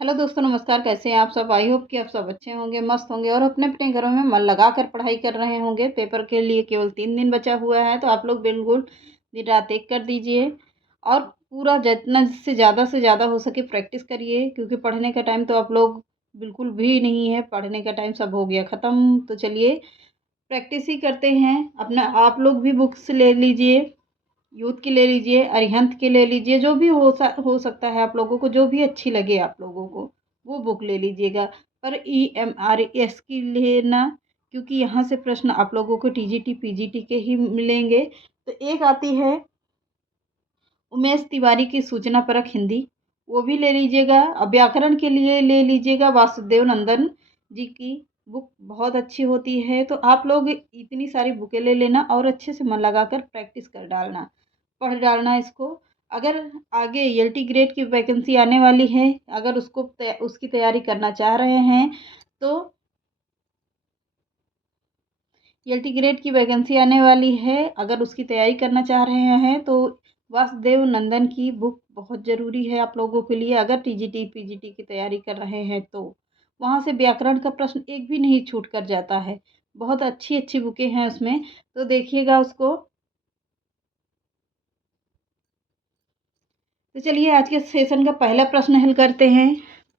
Hello दोस्तों, नमस्कार। कैसे हैं आप सब? आई होप कि आप सब अच्छे होंगे, मस्त होंगे और अपने अपने घरों में मन लगाकर पढ़ाई कर रहे होंगे। पेपर के लिए केवल 3 दिन बचा हुआ है, तो आप लोग बिल्कुल दिन रात एक कर दीजिए और पूरा जितना से ज़्यादा हो सके प्रैक्टिस करिए, क्योंकि पढ़ने का टाइम तो आप लोग बिल्कुल भी नहीं है। पढ़ने का टाइम सब हो गया ख़त्म। तो चलिए प्रैक्टिस ही करते हैं। अपना आप लोग भी बुक्स ले लीजिए, यूथ की ले लीजिए, अरिहंत की ले लीजिए, जो भी हो सकता है आप लोगों को, जो भी अच्छी लगे आप लोगों को वो बुक ले लीजिएगा। पर EMRS की लेना, क्योंकि यहाँ से प्रश्न आप लोगों को TGT PGT के ही मिलेंगे। तो एक आती है उमेश तिवारी की सूचना परक हिंदी, वो भी ले लीजिएगा। अब व्याकरण के लिए ले लीजिएगा वासुदेव नंदन जी की बुक, बहुत अच्छी होती है। तो आप लोग इतनी सारी बुकें ले लेना और अच्छे से मन लगाकर प्रैक्टिस कर डालना, पढ़ डालना इसको। अगर आगे ELT ग्रेड की वैकेंसी आने वाली है, अगर उसकी तैयारी करना चाह रहे हैं तो ELT ग्रेड की वैकेंसी आने वाली है, अगर उसकी तैयारी करना चाह रहे हैं तो वासुदेव नंदन की बुक बहुत ज़रूरी है आप लोगों के लिए। अगर TGT PGT की तैयारी कर रहे हैं तो वहाँ से व्याकरण का प्रश्न एक भी नहीं छूट कर जाता है। बहुत अच्छी अच्छी बुकें हैं उसमें, तो देखिएगा उसको। तो चलिए आज के सेशन का पहला प्रश्न हल करते हैं।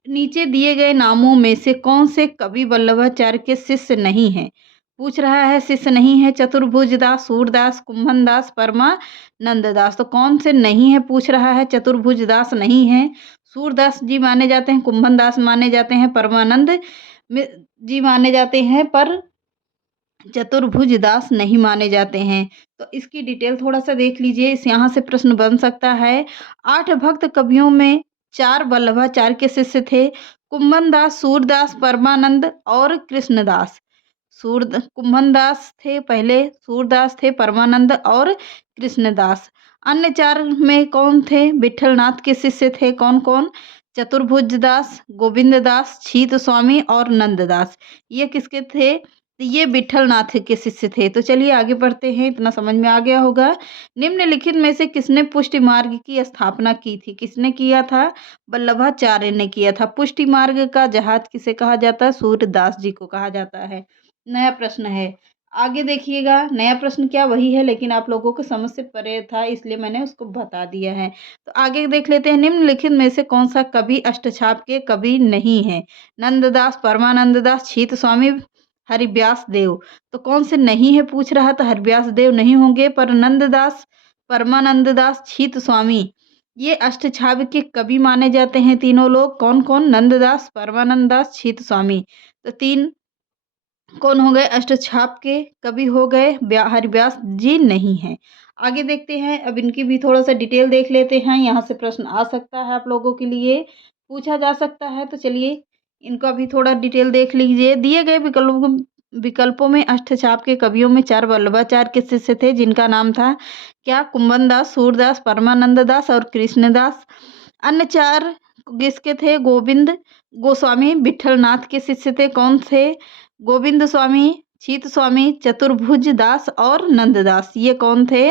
नीचे दिए गए नामों में से कौन से कवि वल्लभाचार्य के शिष्य नहीं हैं? पूछ रहा है शिष्य नहीं है। चतुर्भुज दास, सूरदास, कुंभन दास, परमानंद दास। तो कौन से नहीं है पूछ रहा है। चतुर्भुज दास नहीं है, सूरदास जी माने जाते हैं, कुंभन दास माने जाते हैं, परमानंद जी माने जाते हैं, पर चतुर्भुज दास नहीं माने जाते हैं। तो इसकी डिटेल थोड़ा सा देख लीजिए, इस यहाँ से प्रश्न बन सकता है। 8 भक्त कवियों में 4 वल्लभाचार्य के शिष्य थे, कुंभन दास, सूरदास, परमानंद और कृष्णदास। कुंभन दास थे पहले, सूरदास थे, परमानंद और कृष्णदास। अन्य 4 में कौन थे? विठलनाथ के शिष्य थे। कौन कौन? चतुर्भुज दास, गोविंद दास, छीत स्वामी और नंददास। ये किसके थे? ये विठलनाथ के शिष्य थे। तो चलिए आगे बढ़ते हैं, इतना समझ में आ गया होगा। निम्नलिखित में से किसने पुष्टि मार्ग की स्थापना की थी? किसने किया था? वल्लभाचार्य ने किया था। पुष्टि मार्ग का जहाज किसे कहा जाता है? सूरदास जी को कहा जाता है। नया प्रश्न है, आगे देखिएगा। नया प्रश्न क्या, वही है, लेकिन आप लोगों को समझ से परे था, इसलिए मैंने उसको बता दिया है। तो आगे देख लेते हैं। निम्नलिखित में से कौन सा कवि अष्टछाप के कवि नहीं है? नंददास, परमानंद दास, छीत स्वामी, हरिव्यास देव। तो कौन से नहीं है पूछ रहा था। हरिव्यास देव नहीं होंगे, पर नंददास, परमानंद दास, छीत स्वामी ये अष्टछाप के कवि माने जाते हैं। तीनों लोग कौन कौन? नंददास, परमानंद दास, छीत स्वामी। तो 3 कौन हो गए? अष्टछाप के कवि हो गए। हरिव्यास जी नहीं है। आगे देखते हैं, अब इनकी भी थोड़ा सा डिटेल देख लेते हैं। यहाँ से प्रश्न आ सकता है, आप लोगों के लिए पूछा जा सकता है। तो चलिए इनका भी थोड़ा डिटेल देख लीजिए। दिए गए विकल्पों में अष्टछाप के कवियों में 4 वल्लभाचार्य के शिष्य थे, जिनका नाम था क्या? कुंभन दास, सूरदास, परमानंद दास और कृष्णदास। अन्य 4 किसके थे? गोविंद गोस्वामी विठलनाथ के शिष्य थे। कौन थे? गोविंद स्वामी, छीत स्वामी, चतुर्भुज दास और नंददास। ये कौन थे?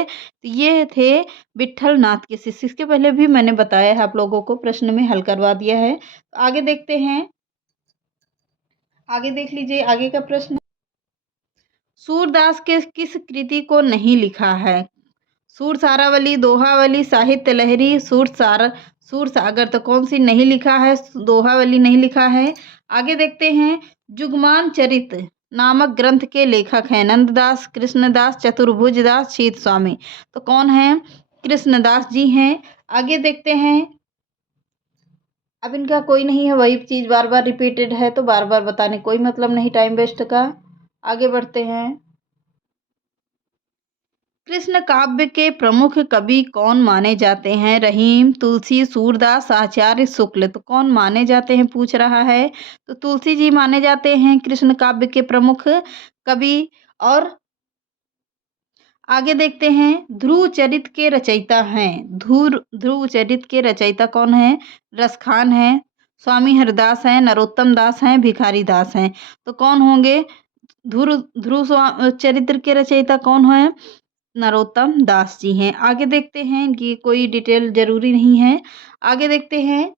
ये थे विठलनाथ के शिष्य। इसके पहले भी मैंने बताया है आप लोगों को, प्रश्न में हल करवा दिया है। तो आगे देखते हैं, आगे देख लीजिए आगे का प्रश्न। सूरदास के किस कृति को नहीं लिखा है? सूर सारावली, दोहावली, साहित्य लहरी, सूर सागर। तो कौन सी नहीं लिखा है? दोहावली नहीं लिखा है। आगे देखते हैं, जुगमान चरित नामक ग्रंथ के लेखक हैं नंददास, कृष्णदास, चतुर्भुज दास, शीत स्वामी। तो कौन है? कृष्णदास जी हैं। आगे देखते हैं, अब इनका कोई नहीं है, वही चीज़ बार बार रिपीटेड है, तो बार बार बताने कोई मतलब नहीं टाइम वेस्ट का। आगे बढ़ते हैं। कृष्ण काव्य के प्रमुख कवि कौन माने जाते हैं? रहीम, तुलसी, सूरदास, आचार्य शुक्ल। तो कौन माने जाते हैं पूछ रहा है। तो तुलसी जी माने जाते हैं कृष्ण काव्य के प्रमुख कवि। और आगे देखते हैं, ध्रुव चरित के रचयिता हैं। ध्रुव चरित के रचयिता कौन है? रसखान है, स्वामी हरदास हैं, नरोत्तम दास हैं, भिखारी दास हैं। तो कौन होंगे? ध्रुव ध्रुव चरित्र के रचयिता कौन है? नरोत्तम दास जी हैं। आगे देखते हैं, इनकी कोई डिटेल जरूरी नहीं है। आगे देखते हैं,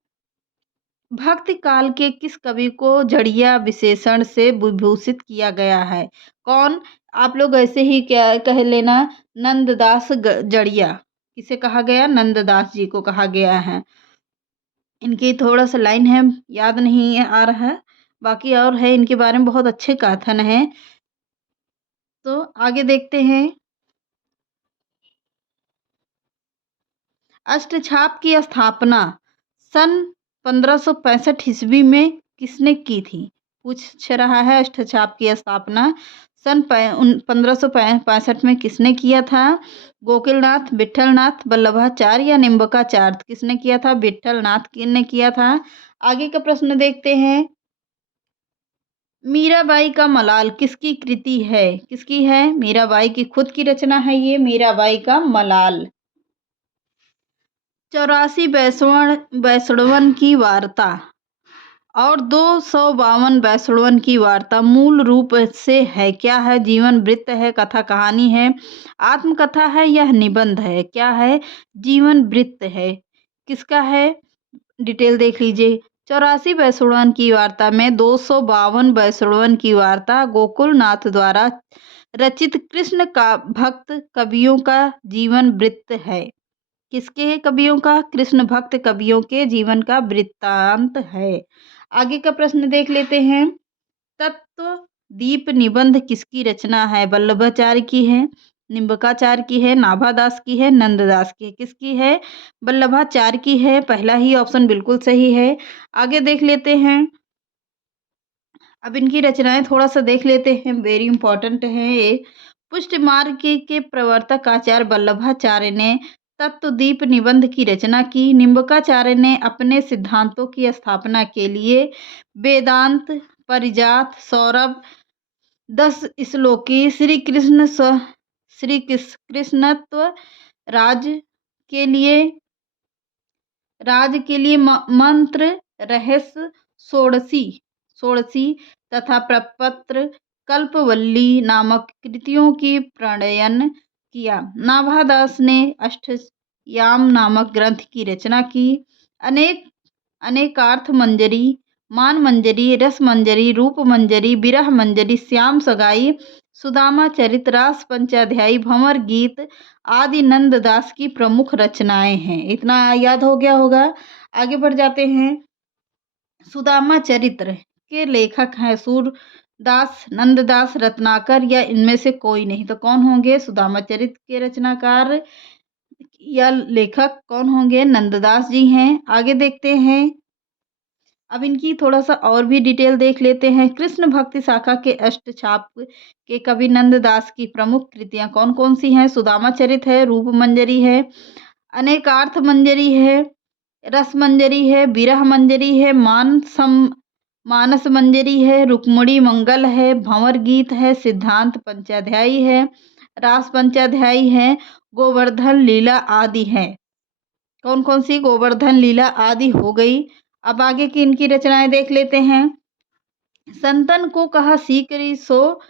भक्ति काल के किस कवि को जड़िया विशेषण से विभूषित किया गया है? कौन? आप लोग ऐसे ही क्या कह लेना, नंददास जड़िया। किसे कहा गया? नंददास जी को कहा गया है। इनकी थोड़ा सा लाइन है, याद नहीं आ रहा है, बाकी और है, इनके बारे में बहुत अच्छे कथन है। तो आगे देखते हैं। अष्टछाप की स्थापना सन 1565 ईस्वी में किसने की थी? पूछ रहा है अष्टछाप की स्थापना सन 1565 में किसने किया था? गोकुलनाथ, विठलनाथ, वल्लभाचार्य या निम्बकाचार्य? किसने किया था? विठलनाथ ने किया था। आगे का प्रश्न देखते हैं। मीराबाई का मलाल किसकी कृति है? किसकी है? मीराबाई की खुद की रचना है ये, मीराबाई का मलाल। 84 वैष्णवन की वार्ता और 252 वैष्णवन की वार्ता मूल रूप से है क्या है? जीवन वृत्त है, कथा कहानी है, आत्मकथा है, यह निबंध है? क्या है? जीवन वृत्त है। किसका है? डिटेल देख लीजिए। 84 वैष्णवन की वार्ता में 252 वैष्णवन की वार्ता गोकुलनाथ द्वारा रचित कृष्ण का भक्त कवियों का जीवन वृत्त है। किसके कवियों का? कृष्ण भक्त कवियों के जीवन का वृत्तांत है। आगे का प्रश्न देख लेते हैं। तत्व दीप निबंध किसकी रचना है? वल्लभाचार्य की है, निम्बकाचार्य की है, नाभादास की है, नंददास की है? किसकी है? वल्लभाचार्य की है। पहला ही ऑप्शन बिल्कुल सही है। आगे देख लेते हैं। अब इनकी रचनाएं थोड़ा सा देख लेते हैं, वेरी इंपॉर्टेंट है ये। पुष्ट मार्ग के प्रवर्तक आचार्य वल्लभाचार्य ने तत्वदीप निबंध की रचना की। निम्बकाचार्य ने अपने सिद्धांतों की स्थापना के लिए वेदांत, परिजात, सौरभ, 10 श्लोकी, श्री कृष्णत्व, राज के लिए मंत्र, रहस्य, षोडशी तथा प्रपत्र, कल्पवल्ली नामक कृतियों की प्रणयन किया। नाभादास ने अष्टयाम नामक ग्रंथ की रचना की। अनेकार्थ मंजरी, मान मंजरी, रस मंजरी, रूप मंजरी, विरह मंजरी, श्याम सगाई, सुदामा चरित, रास पंचाध्यायी, भंवर गीत आदि नंददास की प्रमुख रचनाएं हैं। इतना याद हो गया होगा। आगे बढ़ जाते हैं। सुदामा चरित्र के लेखक हैं सूरदास, नंददास, रत्नाकर या इनमें से कोई नहीं? तो कौन होंगे? सुदामा चरित्र के रचनाकार या लेखक कौन होंगे? नंददास जी हैं। आगे देखते हैं। अब इनकी थोड़ा सा और भी डिटेल देख लेते हैं। कृष्ण भक्ति शाखा के अष्टछाप के कवि नंददास की प्रमुख कृतियां कौन कौन सी हैं? सुदामा चरित है, रूप मंजरी है, अनेकार्थ मंजरी है, रस मंजरी है, विरह मंजरी है, मानस मंजरी है, रुक्मणी मंगल है, भंवर गीत है, सिद्धांत पंचाध्यायी है, रास पंचाध्यायी है, गोवर्धन लीला आदि है। कौन कौन सी? गोवर्धन लीला आदि हो गई। अब आगे की इनकी रचनाएं देख लेते हैं। संतन को कहा सीकरी सो,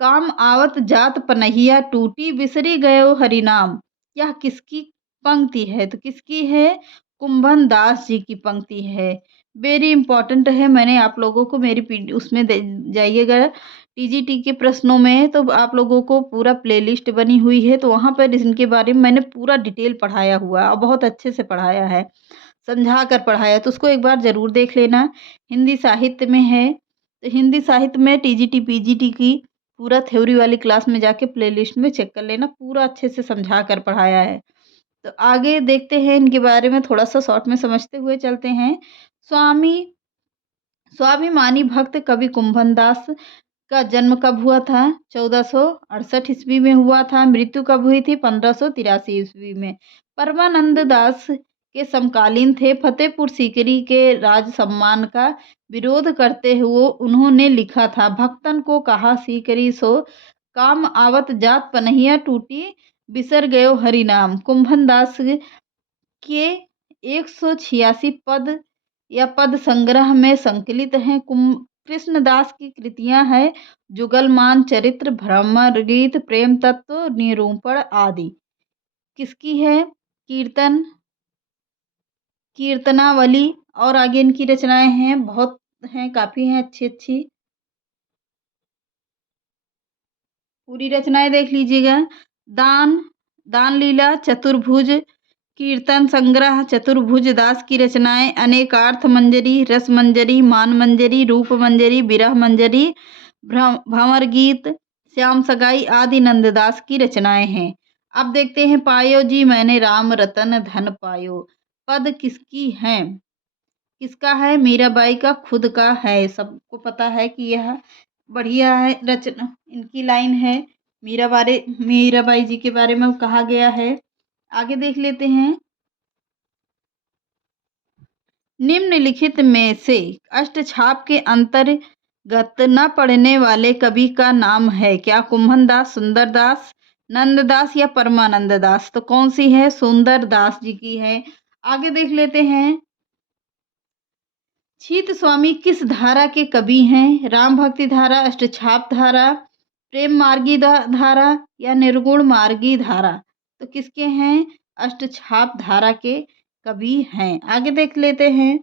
काम आवत जात पनहिया, टूटी बिसरी गयो हरिनाम। यह किसकी पंक्ति है? तो किसकी है? कुंभन दास जी की पंक्ति है। वेरी इंपॉर्टेंट है। मैंने आप लोगों को मेरी उसमें जाइएगा टीजीटी के प्रश्नों में, तो आप लोगों को पूरा प्लेलिस्ट बनी हुई है, तो वहाँ पर इनके बारे में मैंने पूरा डिटेल पढ़ाया हुआ और बहुत अच्छे से पढ़ाया है, समझा कर पढ़ाया, तो उसको एक बार ज़रूर देख लेना। हिंदी साहित्य में है, तो हिंदी साहित्य में टीजीटी पीजीटी की पूरा थ्योरी वाली क्लास में जाके प्लेलिस्ट में चेक कर लेना, पूरा अच्छे से समझा कर पढ़ाया है। तो आगे देखते हैं इनके बारे में, थोड़ा सा शॉर्ट में समझते हुए चलते हैं। स्वाभिमानी भक्त कवि कुंभन दास का जन्म कब हुआ था? 1468 ईस्वी में हुआ था। मृत्यु कब हुई थी? 1583 ईस्वी में। परमानंद दास के समकालीन थे। फतेहपुर सीकरी के राज सम्मान का विरोध करते हुए उन्होंने लिखा था, भक्तन को कहा सीकरी सो, काम आवत जात पनहिया, टूटी बिसर गयो हरि नाम। कुंभन दास के 186 पद या पद संग्रह में संकलित हैं। कृष्णदास की कृतियां हैं जुगलमान, चरित्र, भ्रमर गीत, प्रेम तत्व, निरूपण आदि। किसकी है? कीर्तनावली और आगे इनकी रचनाएँ हैं, बहुत हैं, काफ़ी हैं अच्छी-अच्छी। पूरी रचनाएँ देख लीजिएगा। दान, दान लीला, चतुर्भुज, कीर्तन संग्रह, चतुर्भुज दास की रचनाएँ, अनेकार्थ मंजरी, रस मंजरी, मान मंजरी, रूप मंजरी, विरह मंजरी, भंवर गीत, श्याम सगाई आदि नंददास की रचनाएँ हैं। अब देखते हैं पायो जी मैंने राम रतन धन पायो। पद किसकी है? किसका है? मीराबाई का खुद का है। सबको पता है कि यह बढ़िया है रचना। इनकी लाइन है, मीराबाई जी के बारे में कहा गया है। आगे देख लेते हैं। निम्नलिखित में से अष्टछाप के अंतर्गत न पढ़ने वाले कवि का नाम है क्या? कुंभनदास, सुंदरदास, नंददास या परमानंद दास? तो कौन सी है? सुंदरदास जी की है। आगे देख लेते हैं। छीत स्वामी किस धारा के कवि हैं? राम भक्ति धारा, अष्टछाप धारा, प्रेम मार्गी धारा या निर्गुण मार्गी धारा? तो किसके हैं? अष्टछाप धारा के कवि हैं। आगे देख लेते हैं।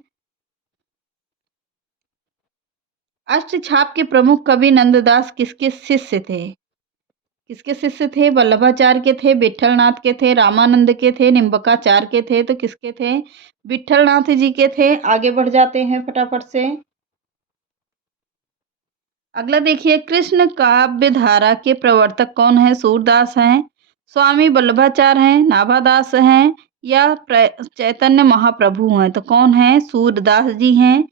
अष्टछाप के प्रमुख कवि नंददास किसके शिष्य थे? किसके शिष्य थे? वल्लभाचार्य के थे, विठलनाथ के थे, रामानंद के थे, निम्बकाचार्य के थे। तो किसके थे? विठलनाथ जी के थे। आगे बढ़ जाते हैं फटाफट से। अगला देखिए, कृष्ण काव्य धारा के प्रवर्तक कौन है? सूरदास हैं, स्वामी वल्लभाचार्य हैं, नाभादास हैं या चैतन्य महाप्रभु हैं? तो कौन है? सूरदास जी हैं।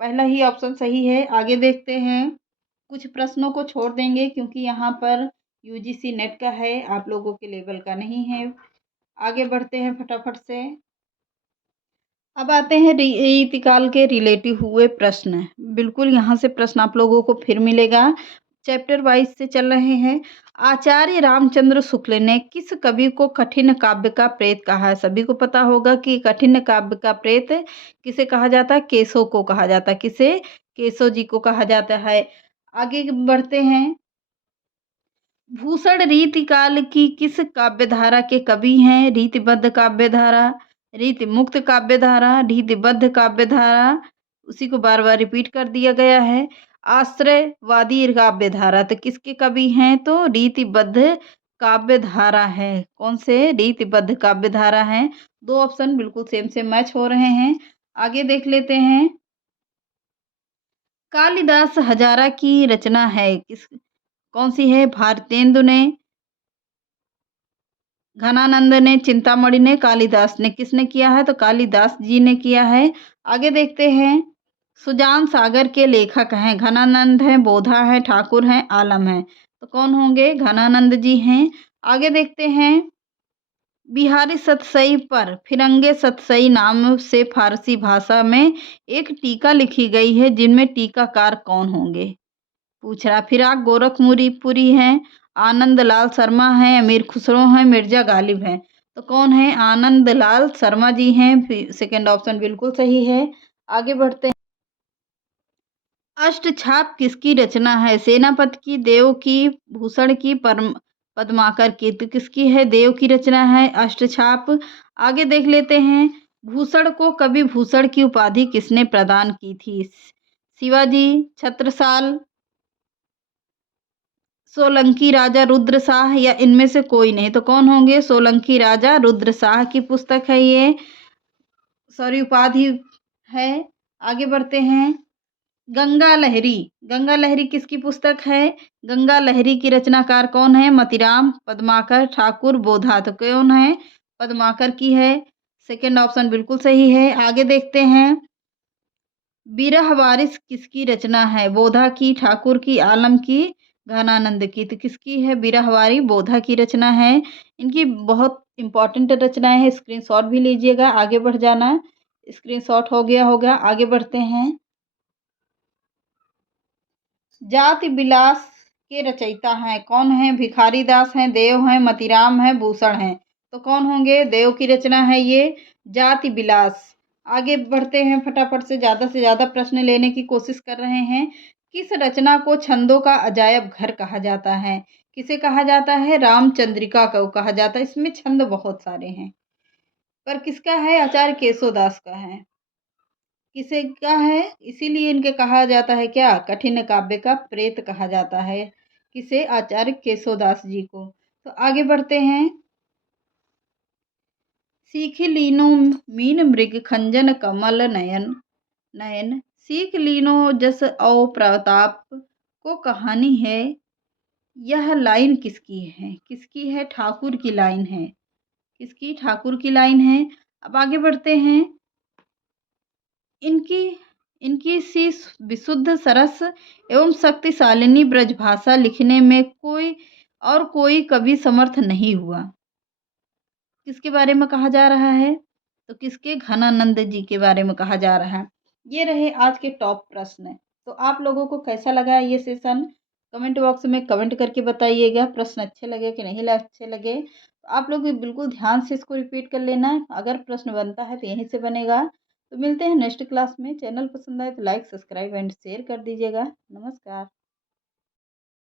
पहला ही ऑप्शन सही है। आगे देखते हैं। कुछ प्रश्नों को छोड़ देंगे क्योंकि यहाँ पर यूजीसी नेट का है, आप लोगों के लेवल का नहीं है। आगे बढ़ते हैं फटाफट से। अब आते हैं रीतिकाल के रिलेटिव हुए प्रश्न। बिल्कुल यहाँ से प्रश्न आप लोगों को फिर मिलेगा। चैप्टर वाइज से चल रहे हैं। आचार्य रामचंद्र शुक्ल ने किस कवि को कठिन काव्य का प्रेत कहा है? सभी को पता होगा कि कठिन काव्य का प्रेत किसे कहा जाता है? केशव को कहा जाता है। किसे? केशव जी को कहा जाता है। आगे बढ़ते हैं। भूषण रीतिकाल की किस काव्यधारा के कवि हैं? रीतिबद्ध काव्यधारा, रीति मुक्त काव्यधारा, रीतिबद्ध काव्यधारा, उसी को बार बार रिपीट कर दिया गया है। आश्रयवादी काव्यधारा, तो किसके कवि हैं? तो रीतिबद्ध काव्यधारा है। कौन से? रीतिबद्ध काव्यधारा है। दो ऑप्शन बिल्कुल सेम सेम मैच हो रहे हैं। आगे देख लेते हैं। कालिदास हजारा की रचना है किस कौन सी है? भारतेंदु ने, घनानंद ने, चिंतामणि ने, कालिदास ने? किसने किया है? तो कालिदास जी ने किया है। आगे देखते हैं। सुजान सागर के लेखक हैं। घनानंद हैं, बोधा है, ठाकुर हैं, आलम हैं? तो कौन होंगे? घनानंद जी हैं। आगे देखते हैं। बिहारी सतसई पर फिरंगे सतसई नाम से फारसी भाषा में एक टीका लिखी गई है, जिनमें टीकाकार कौन होंगे? पूछ रहा। फिराक गोरखपुरी पुरी हैं, आनंद लाल शर्मा हैं, अमीर खुसरो हैं, मिर्जा गालिब हैं? तो कौन है? आनंद लाल शर्मा जी हैं। सेकंड ऑप्शन बिल्कुल सही है। आगे बढ़ते हैं। अष्टछाप किसकी रचना है? सेनापति की, देव की, भूषण की, पद्माकर की? तो किसकी है? देव की रचना है अष्टछाप। आगे देख लेते हैं। भूषण को कवि भूषण की उपाधि किसने प्रदान की थी? शिवाजी, छत्रसाल, सोलंकी राजा रुद्र शाह या इनमें से कोई नहीं? तो कौन होंगे? सोलंकी राजा रुद्र शाह की पुस्तक है ये, सॉरी उपाधि है। आगे बढ़ते हैं। गंगा लहरी, गंगा लहरी किसकी पुस्तक है? गंगा लहरी की रचनाकार कौन है? मतीराम, पद्माकर, ठाकुर, बोधा? तो कौन है? पद्माकर की है। सेकंड ऑप्शन बिल्कुल सही है। आगे देखते हैं। बिरह वारिस किसकी रचना है? बोधा की, ठाकुर की, आलम की, घनानंद की? तो किसकी है? बिरहवारी बोधा की रचना है। इनकी बहुत इंपॉर्टेंट रचनाएं हैं, स्क्रीनशॉट भी लीजिएगा। आगे बढ़ जाना। स्क्रीनशॉट हो गया होगा। आगे बढ़ते हैं। जाति विलास के रचयिता हैं कौन है? भिखारी दास हैं, देव हैं, मतीराम हैं, भूषण हैं? तो कौन होंगे? देव की रचना है ये जाति विलास। आगे बढ़ते हैं फटाफट से ज़्यादा प्रश्न लेने की कोशिश कर रहे हैं। किस रचना को छंदों का अजायब घर कहा जाता है? किसे कहा जाता है? रामचंद्रिका को कहा जाता है। इसमें छंद बहुत सारे हैं, पर किसका है? आचार्य केशवदास का है। किसे का है, इसीलिए इनके कहा जाता है क्या, कठिन काव्य का प्रेत कहा जाता है। किसे, आचार्य केशवदास जी को। तो आगे बढ़ते हैं। सीख लीनो मीन मृग खंजन कमल नयन नयन, सीख लीनो जस औ प्रताप को कहानी है। यह लाइन किसकी है, किसकी है, ठाकुर की लाइन है। किसकी, ठाकुर की लाइन है। अब आगे बढ़ते हैं। इनकी इनकी सी विशुद्ध सरस एवं शक्तिशालिनी ब्रजभाषा लिखने में कोई कवि समर्थ नहीं हुआ। किसके बारे में कहा जा रहा है, तो किसके, घनानंद जी के बारे में कहा जा रहा है। ये रहे आज के टॉप प्रश्न। तो आप लोगों को कैसा लगा ये सेशन, कमेंट बॉक्स में कमेंट करके बताइएगा। प्रश्न अच्छे लगे कि नहीं अच्छे लगे, तो आप लोग भी बिल्कुल ध्यान से इसको रिपीट कर लेना। अगर प्रश्न बनता है तो यहीं से बनेगा। तो मिलते हैं नेक्स्ट क्लास में। चैनल पसंद आए तो लाइक सब्सक्राइब एंड शेयर कर दीजिएगा। नमस्कार।